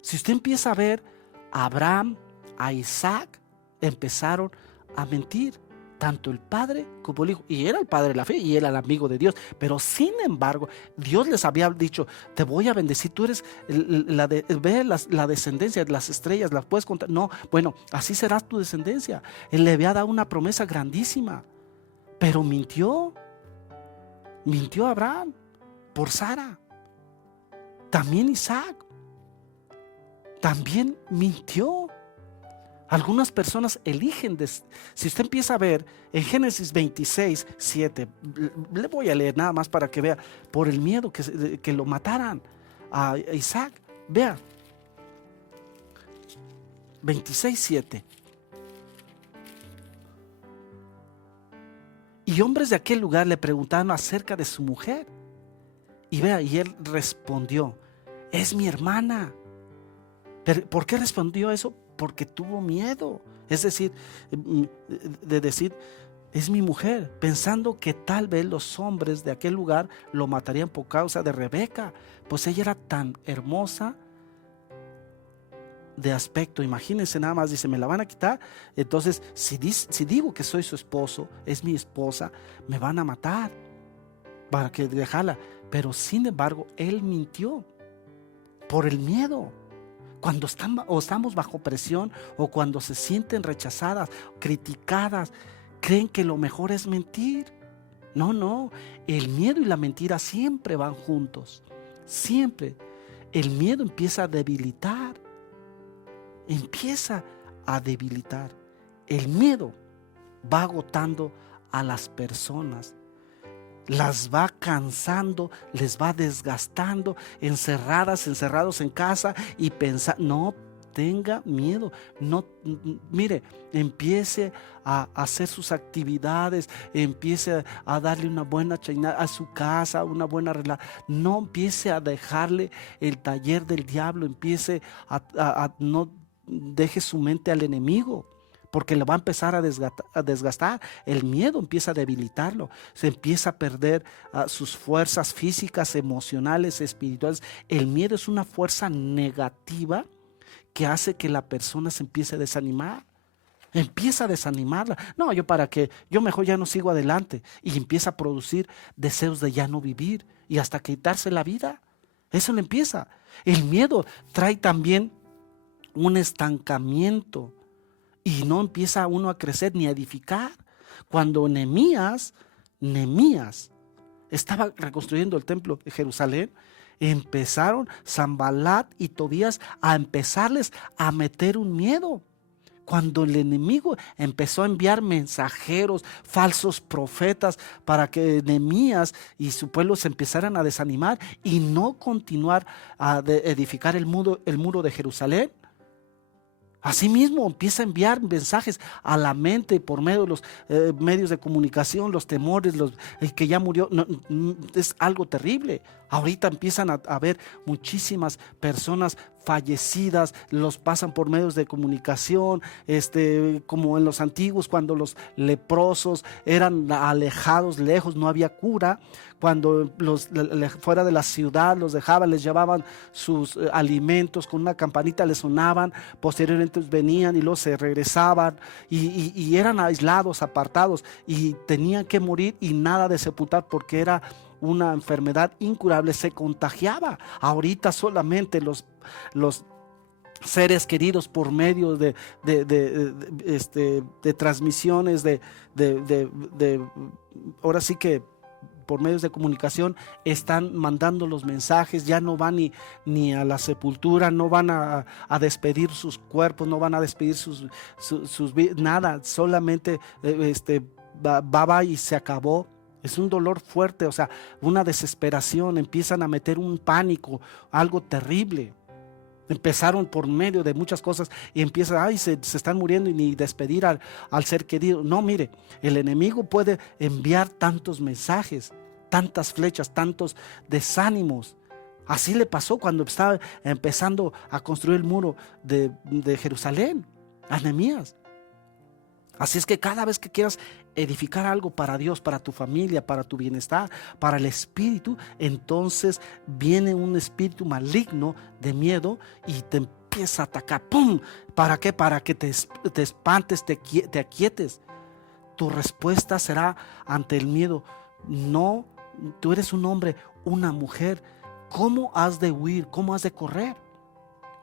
Si usted empieza a ver, a Abraham, a Isaac, empezaron a mentir. tanto el Padre como el Hijo. Y era el Padre de la fe y era el amigo de Dios. Pero sin embargo, Dios les había dicho, te voy a bendecir, tú eres ve la descendencia de las estrellas, las puedes contar. No, bueno, así será tu descendencia. Él le había dado una promesa grandísima, pero mintió Abraham por Sara. También Isaac, también mintió. Algunas personas eligen, si usted empieza a ver en Génesis 26, 7, le voy a leer nada más para que vea, por el miedo que lo mataran a Isaac. Vea, 26, 7. Y hombres de aquel lugar le preguntaron acerca de su mujer. Y vea, y él respondió, es mi hermana. ¿Por qué respondió eso? Porque tuvo miedo. Es decir, de decir, es mi mujer, pensando que tal vez los hombres de aquel lugar lo matarían por causa de Rebeca, pues ella era tan hermosa de aspecto. Imagínense nada más, dice, me la van a quitar. Entonces, si digo que soy su esposo, es mi esposa, me van a matar para que dejarla. Pero sin embargo, él mintió por el miedo. Cuando estamos bajo presión o cuando se sienten rechazadas, criticadas, creen que lo mejor es mentir. No, el miedo y la mentira siempre van juntos, siempre. El miedo empieza a debilitar, El miedo va agotando a las personas, las va cansando, les va desgastando, encerrados en casa y pensar, no tenga miedo, no, mire, empiece a hacer sus actividades, empiece a darle una buena chainada a su casa, una buena relación, no empiece a dejarle el taller del diablo, empiece no deje su mente al enemigo, porque le va a empezar a desgastar. El miedo empieza a debilitarlo, se empieza a perder sus fuerzas físicas, emocionales, espirituales. El miedo es una fuerza negativa que hace que la persona se empiece a desanimar. Empieza a desanimarla. No, yo mejor ya no sigo adelante. Y empieza a producir deseos de ya no vivir y hasta quitarse la vida. Eso le empieza. El miedo trae también un estancamiento. Y no empieza uno a crecer ni a edificar. Cuando Nehemías estaba reconstruyendo el templo de Jerusalén, empezaron Sanbalat y Tobías a empezarles a meter un miedo. Cuando el enemigo empezó a enviar mensajeros, falsos profetas, para que Nehemías y su pueblo se empezaran a desanimar y no continuar a edificar el muro de Jerusalén. Asimismo empieza a enviar mensajes a la mente por medio de los medios de comunicación, los temores, el que ya murió. No, es algo terrible. Ahorita empiezan a haber muchísimas personas fallecidas, los pasan por medios de comunicación, como en los antiguos, cuando los leprosos eran alejados, lejos, no había cura. Cuando fuera de la ciudad los dejaban, les llevaban sus alimentos, con una campanita les sonaban, posteriormente venían y luego se regresaban y eran aislados, apartados, y tenían que morir y nada de sepultar porque era una enfermedad incurable, se contagiaba. Ahorita solamente los seres queridos por medio de transmisiones ahora sí que por medios de comunicación están mandando los mensajes, ya no van ni a la sepultura, no van a despedir sus cuerpos, no van a despedir sus nada, solamente va y se acabó. Es un dolor fuerte, o sea, una desesperación, empiezan a meter un pánico, algo terrible. Empezaron por medio de muchas cosas y empiezan, se están muriendo y ni despedir al ser querido. No, mire, el enemigo puede enviar tantos mensajes, tantas flechas, tantos desánimos. Así le pasó cuando estaba empezando a construir el muro de Jerusalén, a Nehemías. Así es que cada vez que quieras edificar algo para Dios, para tu familia, para tu bienestar, para el espíritu, entonces viene un espíritu maligno de miedo y te empieza a atacar. ¡Pum! ¿Para qué? Para que te espantes, te aquietes. tu respuesta será ante el miedo. No, tú eres un hombre, una mujer. ¿Cómo has de huir? ¿Cómo has de correr?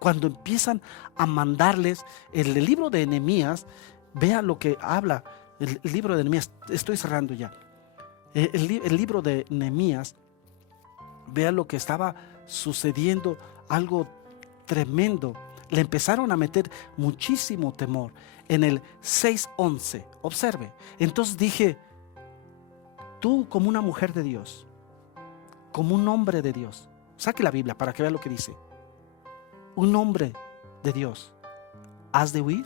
Cuando empiezan a mandarles el libro de Nehemías, vea lo que habla el libro de Nehemías. Estoy cerrando ya. El libro de Nehemías, vea lo que estaba sucediendo, algo tremendo. Le empezaron a meter muchísimo temor. En el 6:11, observe. Entonces dije, tú como una mujer de Dios, como un hombre de Dios, saque la Biblia para que vea lo que dice. Un hombre de Dios, ¿has de huir?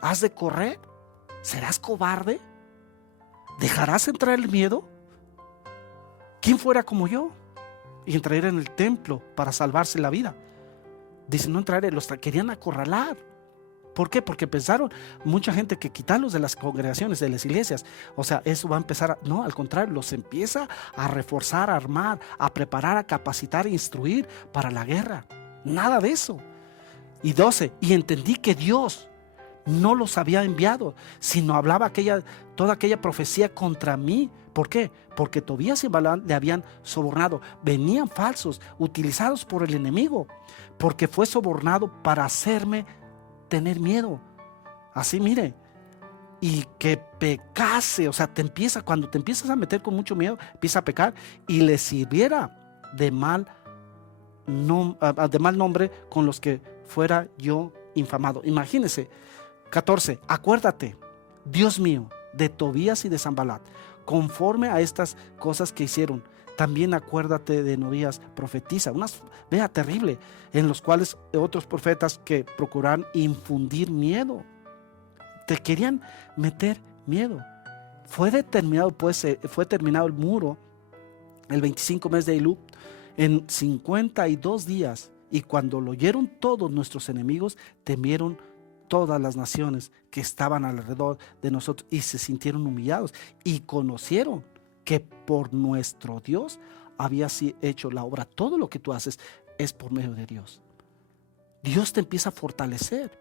¿Has de correr? ¿Serás cobarde? ¿Dejarás entrar el miedo? ¿Quién fuera como yo y entraría en el templo para salvarse la vida? Dice, no entraré. Los querían acorralar. ¿Por qué? Porque pensaron mucha gente que quitarlos de las congregaciones, de las iglesias, o sea, eso va a empezar no, al contrario, los empieza a reforzar, a armar, a preparar, a capacitar, a instruir para la guerra. Nada de eso. Y 12, y entendí que Dios no los había enviado, sino hablaba toda aquella profecía contra mí. ¿Por qué? Porque Tobías y Balaam le habían sobornado. Venían falsos, utilizados por el enemigo, porque fue sobornado para hacerme tener miedo. Así, mire, y que pecase. O sea, cuando te empiezas a meter con mucho miedo, empieza a pecar y le sirviera de mal nombre con los que fuera yo infamado. Imagínese. 14, acuérdate, Dios mío, de Tobías y de Sanballat, conforme a estas cosas que hicieron. También acuérdate de Nehemías, profetiza, vea, terrible, en los cuales otros profetas que procuraron infundir miedo. Te querían meter miedo. Fue terminado el muro el 25 mes de Elul en 52 días. Y cuando lo oyeron todos nuestros enemigos, temieron todas las naciones que estaban alrededor de nosotros y se sintieron humillados y conocieron que por nuestro Dios había hecho la obra. Todo lo que tú haces es por medio de Dios. Dios te empieza a fortalecer.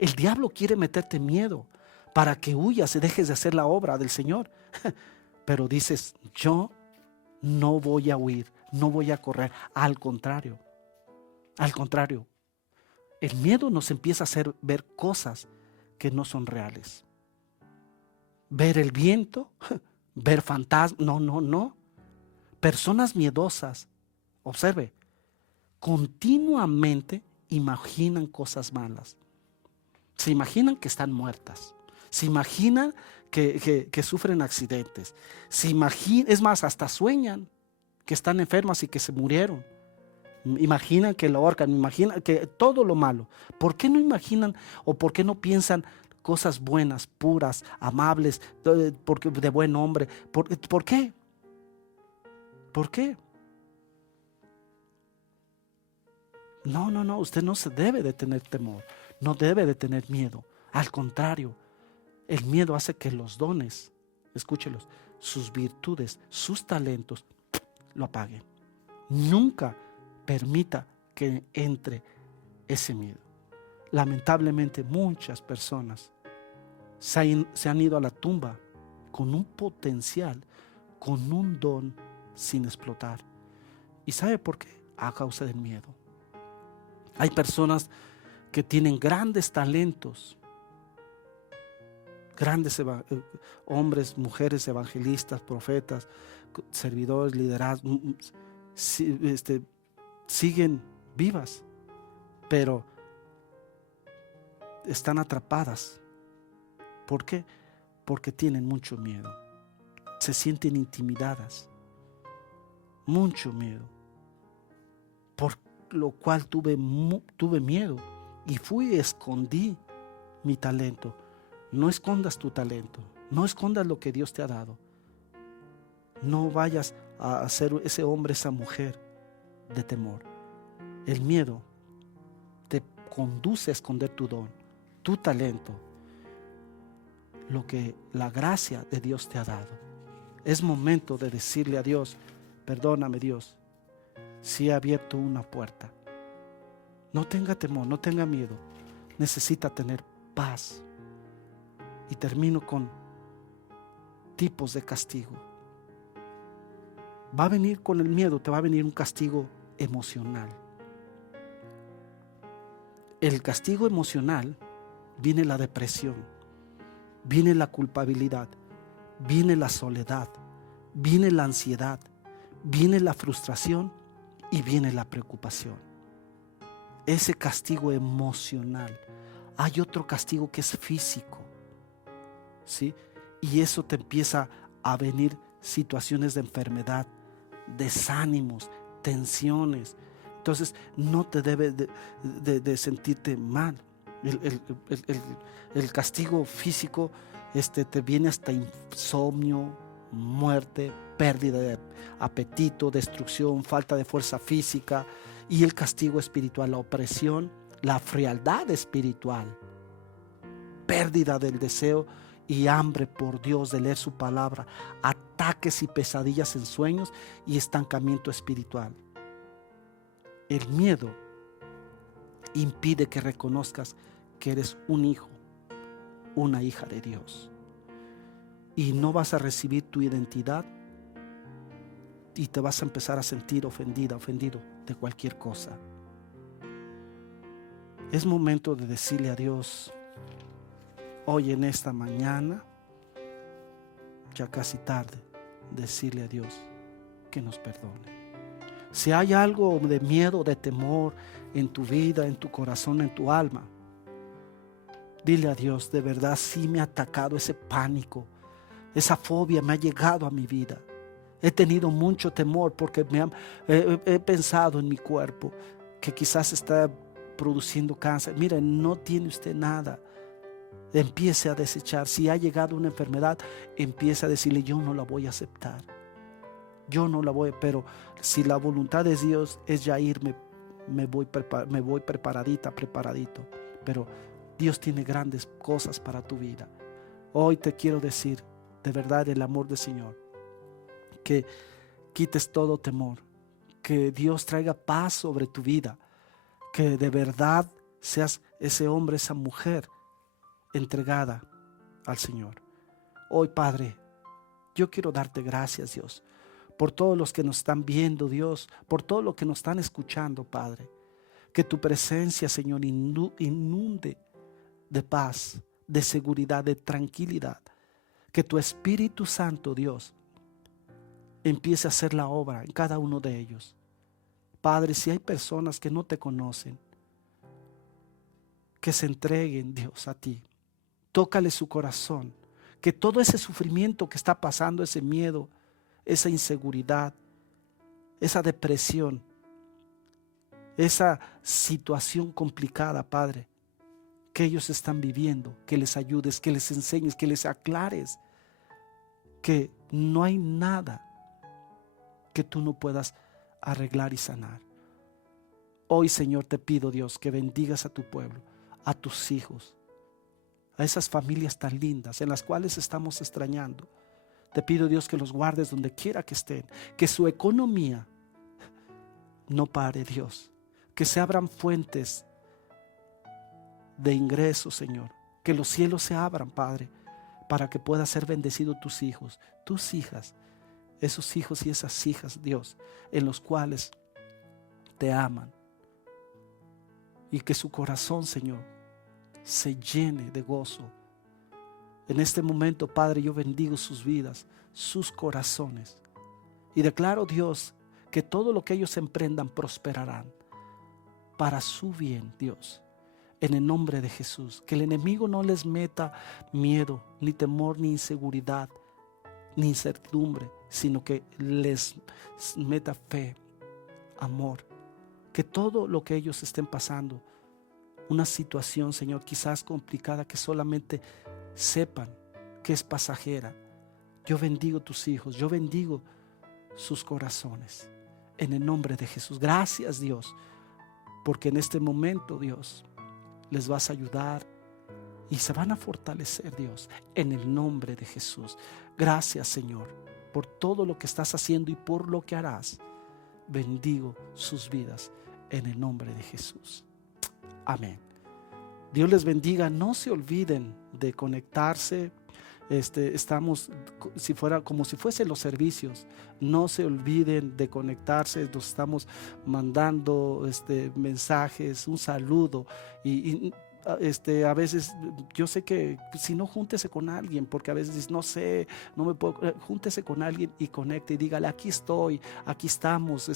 El diablo quiere meterte miedo para que huyas y dejes de hacer la obra del Señor. Pero dices, yo no voy a huir, no voy a correr. Al contrario, el miedo nos empieza a hacer ver cosas que no son reales. Ver el viento, ver fantasmas, no. Personas miedosas, observe, continuamente imaginan cosas malas. Se imaginan que están muertas. Se imaginan que sufren accidentes. Es más, hasta sueñan que están enfermas y que se murieron. Imaginan que lo ahorcan, imaginan que todo lo malo. ¿Por qué no imaginan o por qué no piensan cosas buenas, puras, amables, de buen hombre? ¿Por qué? ¿Por qué? No, usted no se debe de tener temor, no debe de tener miedo. Al contrario, el miedo hace que los dones, escúchelos, sus virtudes, sus talentos, lo apaguen. Nunca permita que entre ese miedo. Lamentablemente muchas personas se han ido a la tumba con un potencial, con un don sin explotar. ¿Y sabe por qué? A causa del miedo. Hay personas que tienen grandes talentos, grandes hombres, mujeres, evangelistas, profetas, servidores, liderazgos, siguen vivas, pero están atrapadas. ¿Por qué? Porque tienen mucho miedo. Se sienten intimidadas. Mucho miedo. Por lo cual tuve miedo y fui y escondí mi talento. No escondas tu talento. No escondas lo que Dios te ha dado. No vayas a ser ese hombre, esa mujer de temor. El miedo te conduce a esconder tu don, tu talento, lo que la gracia de Dios te ha dado. Es momento de decirle a Dios, perdóname Dios, si he abierto una puerta. No tenga temor, no tenga miedo. Necesita tener paz. Y termino con tipos de castigo. Va a venir con el miedo, te va a venir un castigo emocional. El castigo emocional viene la depresión, viene la culpabilidad, viene la soledad, viene la ansiedad, viene la frustración y viene la preocupación. Ese castigo emocional. Hay otro castigo que es físico, ¿sí? Y eso te empieza a venir situaciones de enfermedad, desánimos, tensiones. Entonces no te debes de sentirte mal. El castigo físico te viene hasta insomnio, muerte, pérdida de apetito, destrucción, falta de fuerza física. Y el castigo espiritual, la opresión, la frialdad espiritual, pérdida del deseo y hambre por Dios de leer su palabra, ataques y pesadillas en sueños y estancamiento espiritual. El miedo impide que reconozcas que eres un hijo, una hija de Dios, y no vas a recibir tu identidad y te vas a empezar a sentir ofendido de cualquier cosa. Es momento de decirle a Dios hoy en esta mañana, ya casi tarde, decirle a Dios que nos perdone. Si hay algo de miedo, de temor en tu vida, en tu corazón, en tu alma, dile a Dios, de verdad sí me ha atacado ese pánico, esa fobia me ha llegado a mi vida. He tenido mucho temor porque he pensado en mi cuerpo que quizás está produciendo cáncer. Mire, no tiene usted nada. Empiece a desechar. Si ha llegado una enfermedad, empiece a decirle, yo no la voy a aceptar. Yo no la voy, pero si la voluntad de Dios es ya irme, me voy preparadito. Pero Dios tiene grandes cosas para tu vida. Hoy te quiero decir, de verdad, el amor del Señor, que quites todo temor, que Dios traiga paz sobre tu vida, que de verdad seas ese hombre, esa mujer entregada al Señor. Hoy, Padre, yo quiero darte gracias, Dios, por todos los que nos están viendo, Dios, por todo lo que nos están escuchando, Padre. Que tu presencia, Señor, inunde de paz, de seguridad, de tranquilidad. Que tu Espíritu Santo, Dios, empiece a hacer la obra en cada uno de ellos. Padre, si hay personas que no te conocen, que se entreguen, Dios, a ti. Tócale su corazón. Que todo ese sufrimiento que está pasando, ese miedo, esa inseguridad, esa depresión, esa situación complicada, Padre, que ellos están viviendo, que les ayudes, que les enseñes, que les aclares que no hay nada que tú no puedas arreglar y sanar. Hoy, Señor, te pido, Dios, que bendigas a tu pueblo, a tus hijos, a esas familias tan lindas en las cuales estamos extrañando. Te pido, Dios, que los guardes donde quiera que estén, que su economía no pare, Dios, que se abran fuentes de ingresos, Señor, que los cielos se abran, Padre, para que pueda ser bendecido tus hijos, tus hijas, esos hijos y esas hijas, Dios, en los cuales te aman, y que su corazón, Señor, se llene de gozo. En este momento, Padre, yo bendigo sus vidas, sus corazones, y declaro, Dios, que todo lo que ellos emprendan prosperarán para su bien, Dios, en el nombre de Jesús. Que el enemigo no les meta miedo, ni temor, ni inseguridad, ni incertidumbre, sino que les meta fe, amor. Que todo lo que ellos estén pasando, una situación, Señor, quizás complicada, que solamente sepan que es pasajera. Yo bendigo tus hijos, yo bendigo sus corazones, en el nombre de Jesús. Gracias, Dios, porque en este momento, Dios, les vas a ayudar y se van a fortalecer, Dios, en el nombre de Jesús. Gracias, Señor, por todo lo que estás haciendo y por lo que harás. Bendigo sus vidas en el nombre de Jesús. Amén. Dios les bendiga. No se olviden de conectarse estamos como si fuesen los servicios. No se olviden de conectarse, nos estamos mandando mensajes, un saludo a veces yo sé que si no, júntese con alguien, porque a veces dice, no sé, no me puedo, júntese con alguien y conecte y dígale, aquí estoy, aquí estamos,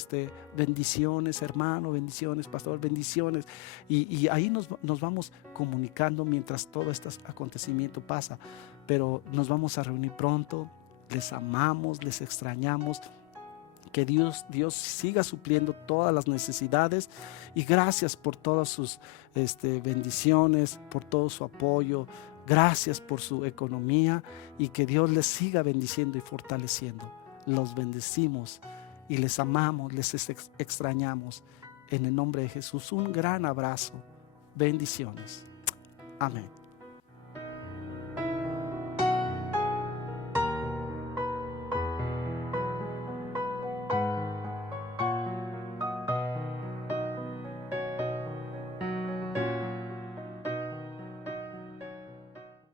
bendiciones hermano, bendiciones pastor, bendiciones, y ahí nos vamos comunicando mientras todo este acontecimiento pasa. Pero nos vamos a reunir pronto. Les amamos, les extrañamos. Que Dios siga supliendo todas las necesidades, y gracias por todas sus bendiciones, por todo su apoyo. Gracias por su economía, y que Dios les siga bendiciendo y fortaleciendo. Los bendecimos y les amamos, les extrañamos. En el nombre de Jesús, un gran abrazo. Bendiciones. Amén.